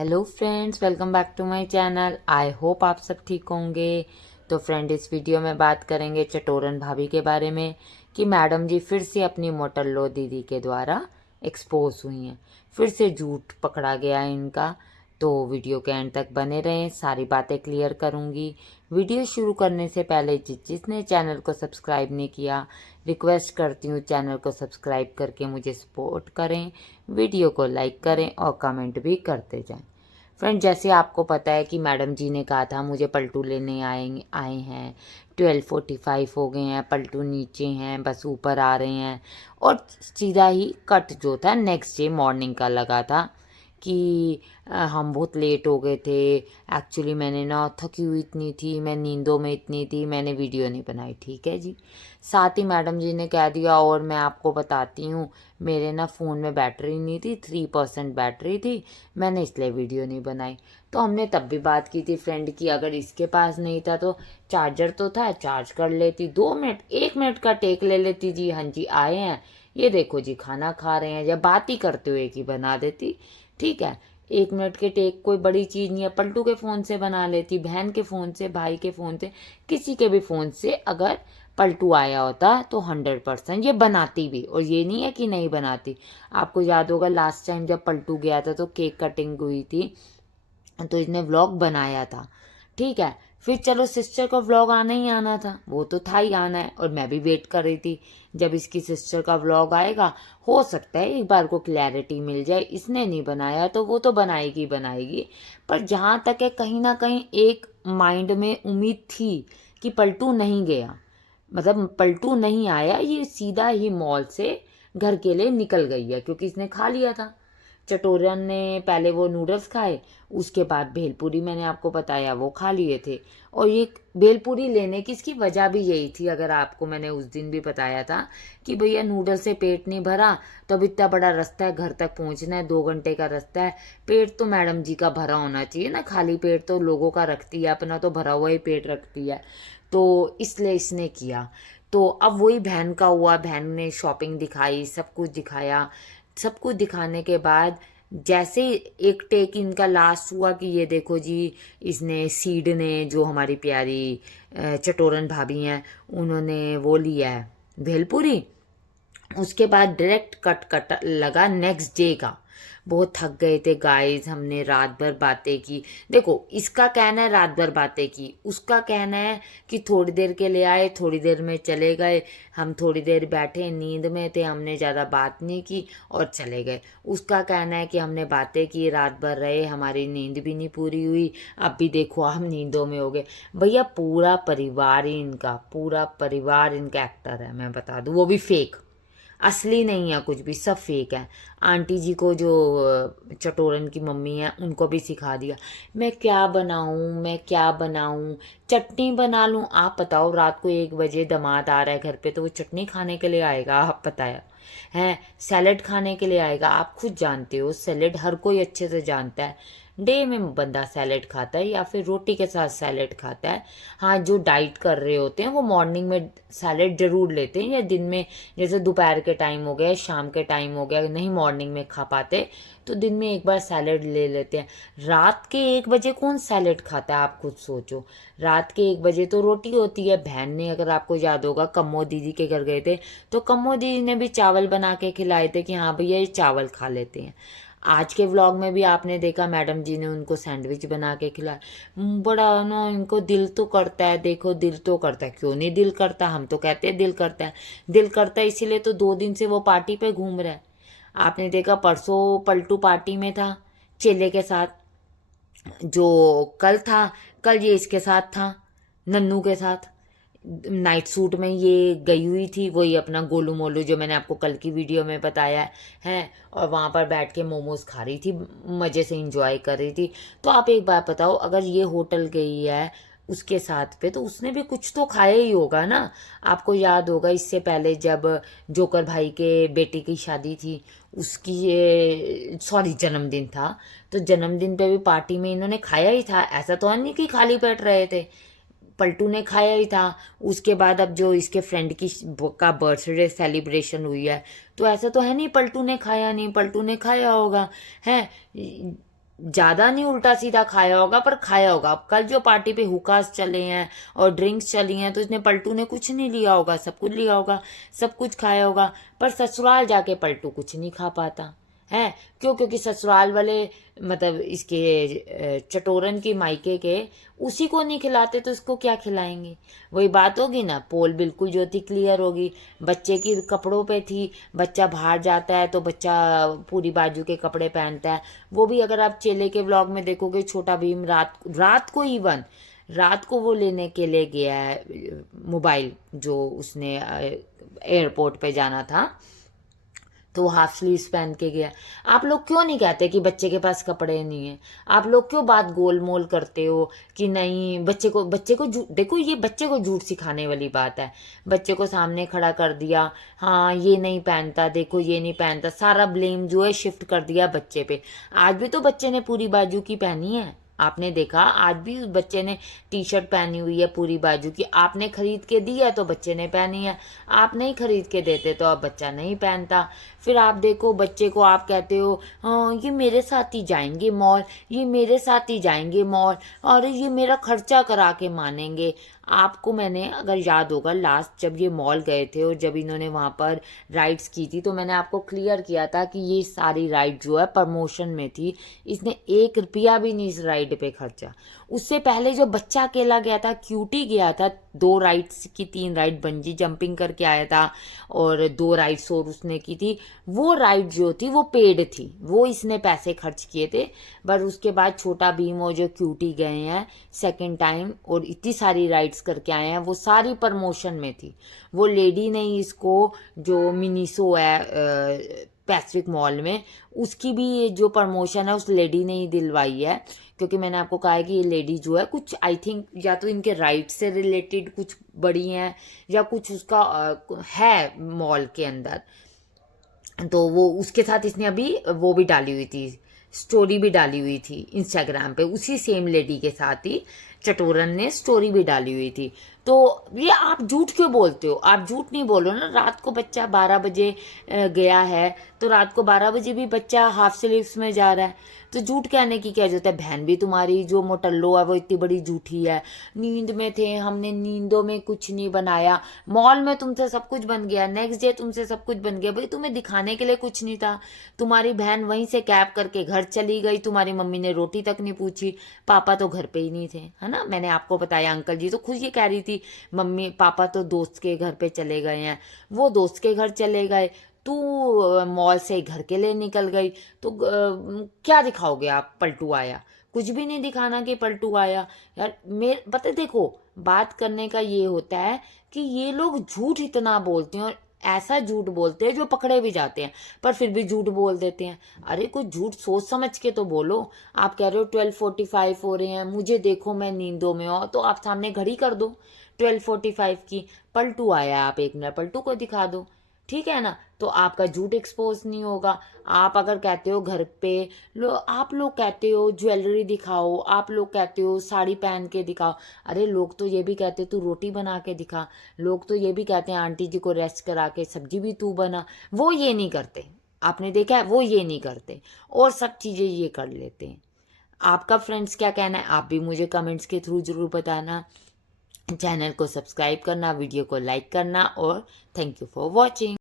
Hello friends, welcome back to my channel. I hope आप सब ठीक होंगे। तो फ्रेंड, इस वीडियो में बात करेंगे चटोरन भाभी के बारे में कि मैडम जी फिर से अपनी मोटल्लो दीदी के द्वारा एक्सपोज हुई हैं। फिर से झूठ पकड़ा गया है इनका। तो वीडियो के एंड तक बने रहें, सारी बातें क्लियर करूंगी। वीडियो शुरू करने से पहले जिसने चैनल को सब्सक्राइब नहीं किया, रिक्वेस्ट करती हूँ चैनल को सब्सक्राइब करके मुझे सपोर्ट करें, वीडियो को लाइक करें और कमेंट भी करते जाएं। फ्रेंड, जैसे आपको पता है कि मैडम जी ने कहा था मुझे पलटू लेने आए हैं। 12:45 हो गए हैं, पलटू नीचे हैं, बस ऊपर आ रहे हैं। और सीधा ही कट जो था नेक्स्ट डे मॉर्निंग का लगा था कि हम बहुत लेट हो गए थे। एक्चुअली मैंने ना थकी हुई इतनी थी, मैं नींदों में इतनी थी, मैंने वीडियो नहीं बनाई। ठीक है जी। साथ ही मैडम जी ने कह दिया, और मैं आपको बताती हूँ, मेरे ना फ़ोन में बैटरी नहीं थी, 3% बैटरी थी, मैंने इसलिए वीडियो नहीं बनाई। तो हमने तब भी बात की थी फ्रेंड की, अगर इसके पास नहीं था तो चार्जर तो था, चार्ज कर लेती, 2 मिनट 1 मिनट का टेक ले लेती जी। हाँ जी, आए हैं, ये देखो जी खाना खा रहे हैं, या बात ही करते हुए कि बना देती। ठीक है, 1 मिनट के टेक कोई बड़ी चीज़ नहीं है। पलटू के फ़ोन से बना लेती, बहन के फ़ोन से, भाई के फ़ोन से, किसी के भी फ़ोन से अगर पलटू आया होता तो 100% ये बनाती भी। और ये नहीं है कि नहीं बनाती। आपको याद होगा लास्ट टाइम जब पलटू गया था तो केक कटिंग हुई थी, तो इसने व्लॉग बनाया था। ठीक है, फिर चलो सिस्टर का व्लॉग आना ही आना था, वो तो था ही आना है, और मैं भी वेट कर रही थी जब इसकी सिस्टर का व्लॉग आएगा। हो सकता है एक बार को क्लैरिटी मिल जाए, इसने नहीं बनाया तो वो तो बनाएगी बनाएगी। पर जहाँ तक है, कहीं ना कहीं एक माइंड में उम्मीद थी कि पलटू नहीं गया, मतलब पलटू नहीं आया, ये सीधा ही मॉल से घर के लिए निकल गई है, क्योंकि इसने खा लिया था। चटोरन ने पहले वो नूडल्स खाए, उसके बाद भेलपूरी मैंने आपको बताया वो खा लिए थे। और ये भेलपूरी लेने की इसकी वजह भी यही थी, अगर आपको मैंने उस दिन भी बताया था कि भैया नूडल से पेट नहीं भरा, तो अब इतना बड़ा रास्ता है, घर तक पहुंचना है, 2 घंटे का रास्ता है, पेट तो मैडम जी का भरा होना चाहिए ना। खाली पेट तो लोगों का रखती है, अपना तो भरा हुआ ही पेट रखती है। तो इसलिए इसने किया। तो अब वही बहन का हुआ, बहन ने शॉपिंग दिखाई, सब कुछ दिखाया। सब कुछ दिखाने के बाद जैसे एक टेक इनका लास्ट हुआ कि ये देखो जी, इसने सीड ने, जो हमारी प्यारी चटोरन भाभी हैं, उन्होंने वो लिया है भेलपूरी। उसके बाद डायरेक्ट कट कट लगा नेक्स्ट डे का। बहुत थक गए थे गाइस, हमने रात भर बातें की। देखो, इसका कहना है रात भर बातें की, उसका कहना है कि थोड़ी देर के लिए आए, थोड़ी देर में चले गए। हम थोड़ी देर बैठे, नींद में थे, हमने ज़्यादा बात नहीं की और चले गए। उसका कहना है कि हमने बातें की, रात भर रहे, हमारी नींद भी नहीं पूरी हुई, अब भी देखो हम नींदों में हो गए। भैया पूरा परिवार ही इनका, पूरा परिवार इनका एक्टर है, मैं बता दूँ, वो भी फेक, असली नहीं है कुछ भी, सब फेक है। आंटी जी को, जो चटोरन की मम्मी है, उनको भी सिखा दिया मैं क्या बनाऊं, मैं क्या बनाऊं, चटनी बना लूं। आप बताओ, रात को 1 बजे दामाद आ रहा है घर पे, तो वो चटनी खाने के लिए आएगा? आप बताया है, सैलेड खाने के लिए आएगा? आप खुद जानते हो सैलेड हर कोई अच्छे से जानता है। डे में बंदा सैलेड खाता है या फिर रोटी के साथ सैलेड खाता है। हाँ, जो डाइट कर रहे होते हैं वो मॉर्निंग में सैलेड जरूर लेते हैं, या दिन में, जैसे दोपहर के टाइम हो गया, शाम के टाइम हो गया, नहीं मॉर्निंग में खा पाते तो दिन में एक बार सैलेड ले लेते हैं। रात के 1 बजे कौन सैलेड खाता है? आप खुद सोचो। रात के 1 बजे तो रोटी होती है। बहन ने, अगर आपको याद होगा, कम्मो दीदी के घर गए थे तो कम्मो दीदी ने भी चावल बना के खिलाए थे कि हाँ भैया ये चावल खा लेते हैं। आज के व्लॉग में भी आपने देखा मैडम जी ने उनको सैंडविच बना के खिलाया। बड़ा ना इनको दिल तो करता है, देखो दिल तो करता है, क्यों नहीं दिल करता, हम तो कहते हैं दिल करता है। दिल करता है इसीलिए तो 2 दिन से वो पार्टी पे घूम रहा है। आपने देखा परसों पलटू पार्टी में था चेले के साथ, जो कल था, कल ये इसके साथ था, नन्नू के साथ। नाइट सूट में ये गई हुई थी, वही अपना गोलू मोलू जो मैंने आपको कल की वीडियो में बताया है। और वहाँ पर बैठ के मोमोज खा रही थी, मज़े से इंजॉय कर रही थी। तो आप एक बात बताओ, अगर ये होटल गई है उसके साथ पे, तो उसने भी कुछ तो खाया ही होगा ना। आपको याद होगा इससे पहले जब जोकर भाई के बेटे की शादी थी, उसकी ये सॉरी जन्मदिन था, तो जन्मदिन पे भी पार्टी में इन्होंने खाया ही था। ऐसा तो है नहीं कि खाली पेट रहे थे, पलटू ने खाया ही था। उसके बाद अब जो इसके फ्रेंड की का बर्थडे सेलिब्रेशन हुई है, तो ऐसा तो है नहीं पलटू ने खाया नहीं, पलटू ने खाया होगा है। ज़्यादा नहीं उल्टा सीधा खाया होगा पर खाया होगा। अब कल जो पार्टी पे हुकास चले हैं और ड्रिंक्स चली हैं तो इसने पलटू ने कुछ नहीं लिया होगा, सब कुछ लिया होगा, सब कुछ खाया होगा। पर ससुराल जाके पलटू कुछ नहीं खा पाता है। क्यों? क्योंकि ससुराल वाले मतलब इसके चटोरन की मायके के उसी को नहीं खिलाते तो इसको क्या खिलाएंगे। वही बात होगी ना, पोल बिल्कुल जो थी क्लियर होगी। बच्चे की कपड़ों पे थी, बच्चा बाहर जाता है तो बच्चा पूरी बाजू के कपड़े पहनता है। वो भी अगर आप चेले के व्लॉग में देखोगे, छोटा भीम रात को इवन रात को वो लेने के लिए गया है मोबाइल, जो उसने एयरपोर्ट पे जाना था तो वो हाफ स्लीव्स पहन के गया। आप लोग क्यों नहीं कहते कि बच्चे के पास कपड़े नहीं है? आप लोग क्यों बात गोल मोल करते हो कि नहीं बच्चे को देखो, ये बच्चे को झूठ सिखाने वाली बात है। बच्चे को सामने खड़ा कर दिया, हाँ ये नहीं पहनता, देखो ये नहीं पहनता, सारा ब्लेम जो है शिफ्ट कर दिया बच्चे पे। आज भी तो बच्चे ने पूरी बाजू की पहनी है, आपने देखा आज भी उस बच्चे ने टी शर्ट पहनी हुई है पूरी बाजू की। आपने खरीद के दी है तो बच्चे ने पहनी है, आप नहीं खरीद के देते तो अब बच्चा नहीं पहनता। फिर आप देखो बच्चे को आप कहते हो हाँ ये मेरे साथ ही जाएंगे मॉल, ये मेरे साथ ही जाएंगे मॉल, और ये मेरा खर्चा करा के मानेंगे। आपको मैंने अगर याद होगा लास्ट जब ये मॉल गए थे और जब इन्होंने वहाँ पर राइड्स की थी तो मैंने आपको क्लियर किया था कि ये सारी राइड जो है प्रमोशन में थी, इसने 1 रुपया भी नहीं इस राइड पे खर्चा। उससे पहले जो बच्चा अकेला गया था, क्यूटी गया था, 2 राइड्स की 3 राइड बंजी जंपिंग करके आया था और 2 राइड्स और उसने की थी। वो राइड जो थी वो पेड थी, वो इसने पैसे खर्च किए थे। पर उसके बाद छोटा भीम और जो क्यूटी गए हैं सेकंड टाइम और इतनी सारी राइड्स करके आए हैं, वो सारी प्रमोशन में थी। वो लेडी ने इसको जो मिनीसो है पैसिफिक मॉल में, उसकी भी जो प्रमोशन है उस लेडी ने ही दिलवाई है। क्योंकि मैंने आपको कहा है कि ये लेडी जो है कुछ आई थिंक या तो इनके राइट से रिलेटेड कुछ बड़ी हैं या कुछ उसका है मॉल के अंदर। तो वो उसके साथ इसने अभी वो भी डाली हुई थी, स्टोरी भी डाली हुई थी इंस्टाग्राम पे, उसी सेम लेडी के साथ ही चटोरन ने स्टोरी भी डाली हुई थी। तो ये आप झूठ क्यों बोलते हो? आप झूठ नहीं बोलो ना। रात को बच्चा 12 बजे गया है तो रात को 12 बजे भी बच्चा हाफ स्लीव्स में जा रहा है, तो झूठ कहने की क्या जरूरत है? बहन भी तुम्हारी जो मोटल्लो है वो इतनी बड़ी झूठी है। नींद में थे, हमने नींदों में कुछ नहीं बनाया, मॉल में तुमसे सब कुछ बन गया, नेक्स्ट डे तुमसे सब कुछ बन गया, भाई तुम्हें दिखाने के लिए कुछ नहीं था। तुम्हारी बहन वहीं से कैब करके घर चली गई, तुम्हारी मम्मी ने रोटी तक नहीं पूछी, पापा तो घर पे ही नहीं थे, है ना। मैंने आपको बताया, अंकल जी तो खुद ये कह रही थी मम्मी पापा तो दोस्त के घर पे चले गए हैं, वो दोस्त के घर चले गए, तू मॉल से घर के लिए निकल गई, तो क्या दिखाओगे आप? पलटू आया, कुछ भी नहीं दिखाना कि पलटू आया। यार मेरे पता, देखो बात करने का ये होता है कि ये लोग झूठ इतना बोलते हैं और ऐसा झूठ बोलते हैं जो पकड़े भी जाते हैं, पर फिर भी झूठ बोल देते हैं। अरे कुछ झूठ सोच समझ के तो बोलो। आप कह रहे हो 12:45 हो रहे हैं, मुझे देखो मैं नींदों में हो, तो आप सामने घड़ी कर दो 12:45 की। पलटू आया, आप 1 मिनट पलटू को दिखा दो, ठीक है ना, तो आपका झूठ एक्सपोज नहीं होगा। आप अगर कहते हो घर पे आप लोग कहते हो ज्वेलरी दिखाओ, आप लोग कहते हो साड़ी पहन के दिखाओ, अरे लोग तो ये भी कहते तू रोटी बना के दिखा, लोग तो ये भी कहते हैं आंटी जी को रेस्ट करा के सब्जी भी तू बना। वो ये नहीं करते, आपने देखा है, वो ये नहीं करते, और सब चीज़ें ये कर लेते हैं। आपका फ्रेंड्स क्या कहना है आप भी मुझे कमेंट्स के थ्रू ज़रूर बताना। चैनल को सब्सक्राइब करना, वीडियो को लाइक करना, और थैंक यू फॉर वॉचिंग।